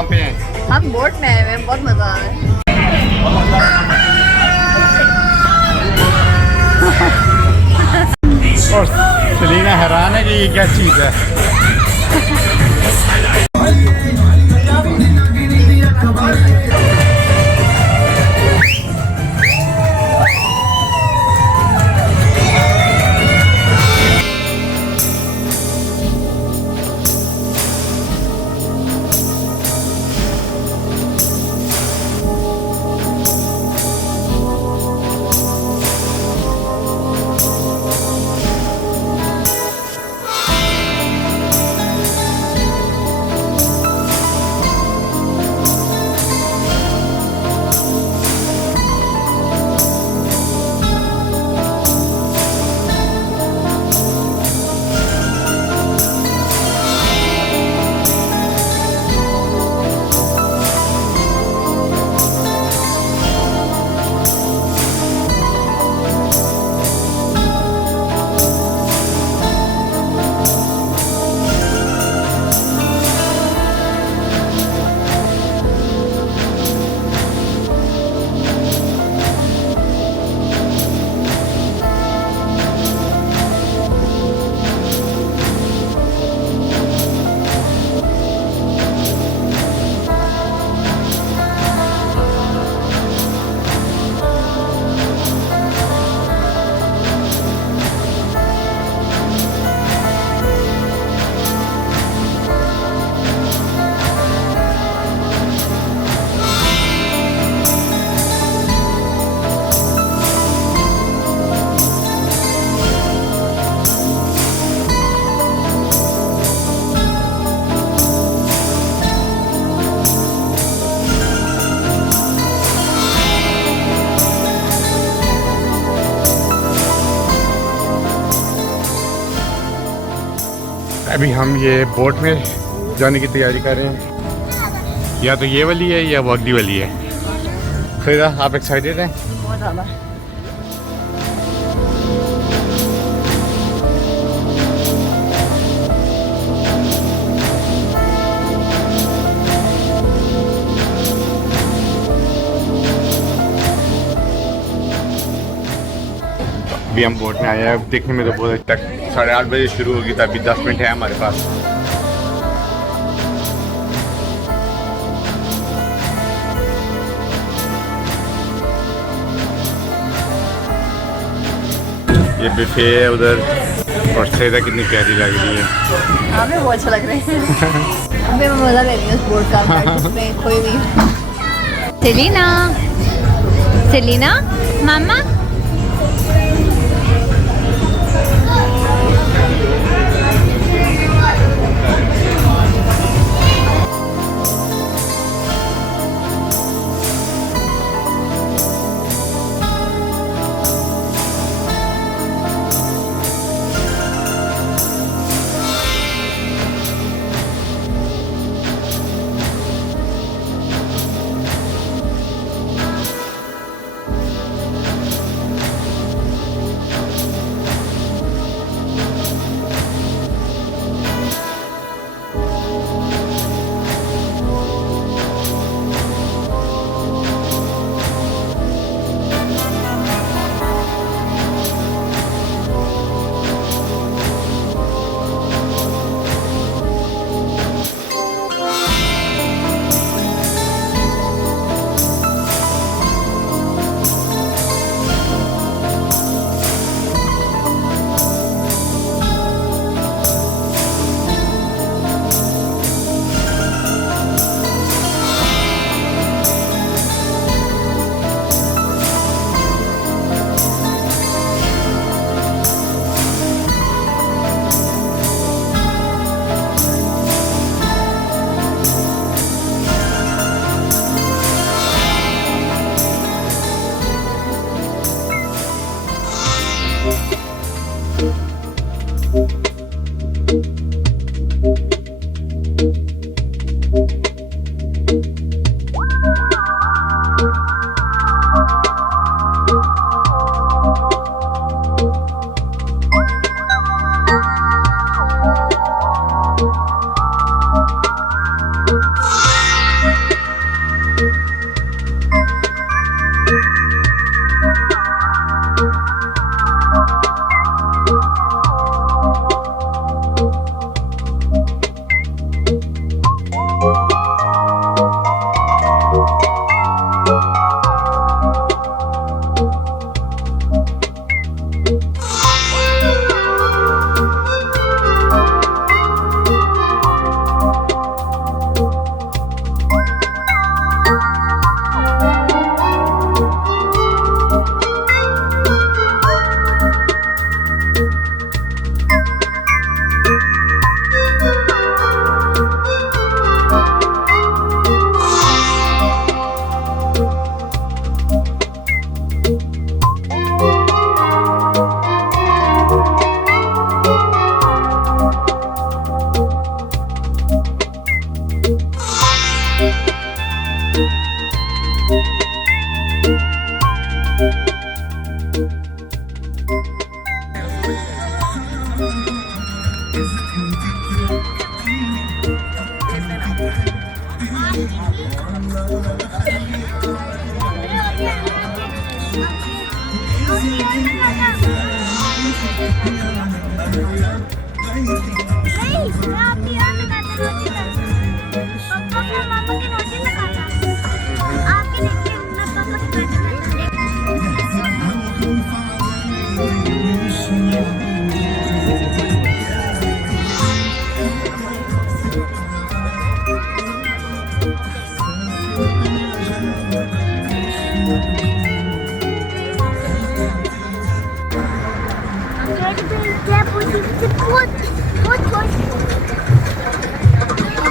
कहाँ पे हैं? हम बोट में आए हुए हैं, बहुत मजा आ रहा है। और सेलिना हैरान है कि ये क्या चीज़ है। अभी हम ये बोट में जाने की तैयारी कर रहे हैं। या तो ये वाली है या वो अगली वाली है। फिर आप एक्साइटेड हैं? बहुत ज़्यादा। अभी हम बोट में आए हैं। देखने में तो बहुत तक 8:30 बजे शुरू होगी, तो अभी 10 मिनट है हमारे पास। ये बिफे है उधर, और सैदा कितनी प्यारी लग रही है। हमें बहुत अच्छा लग रहा है। हमें मज़ा ले रही है इस बोट का, में कोई भी। सेलिना, सेलिना, मामा।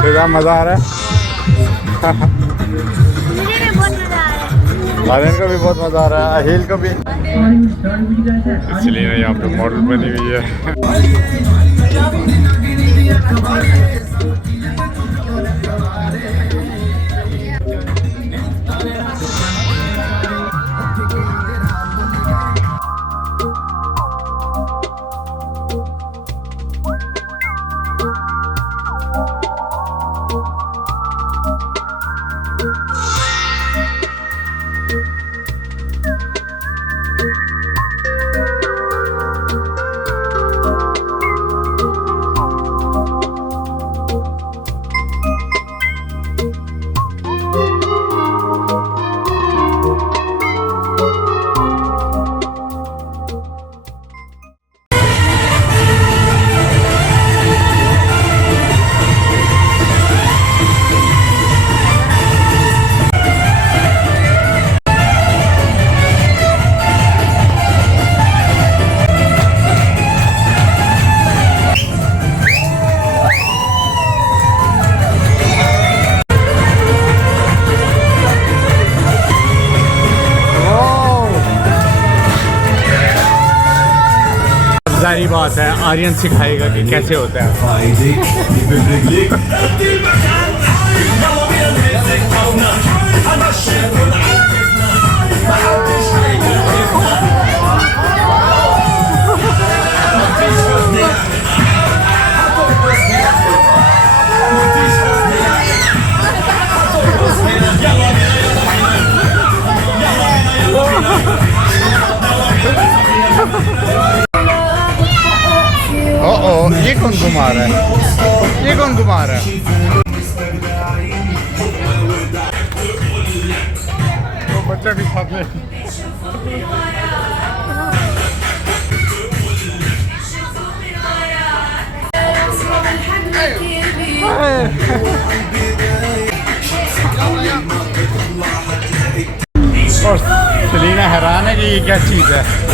सीधा मज़ा आ रहा है। मुझे भी बहुत मजा आ रहा है। आर्यन को भी बहुत मज़ा आ रहा है, अहिल को भी। इसलिए ना यहाँ पे मॉडल बनी हुई है। जारी बात है, आर्यन सिखाएगा कि कैसे होता है। ओ, ये कौन घुमा रहा है? ये कौन घुमा रहा है? तो बच्चा भी साथ में। और सेलिना हैरान है कि ये क्या चीज़ है।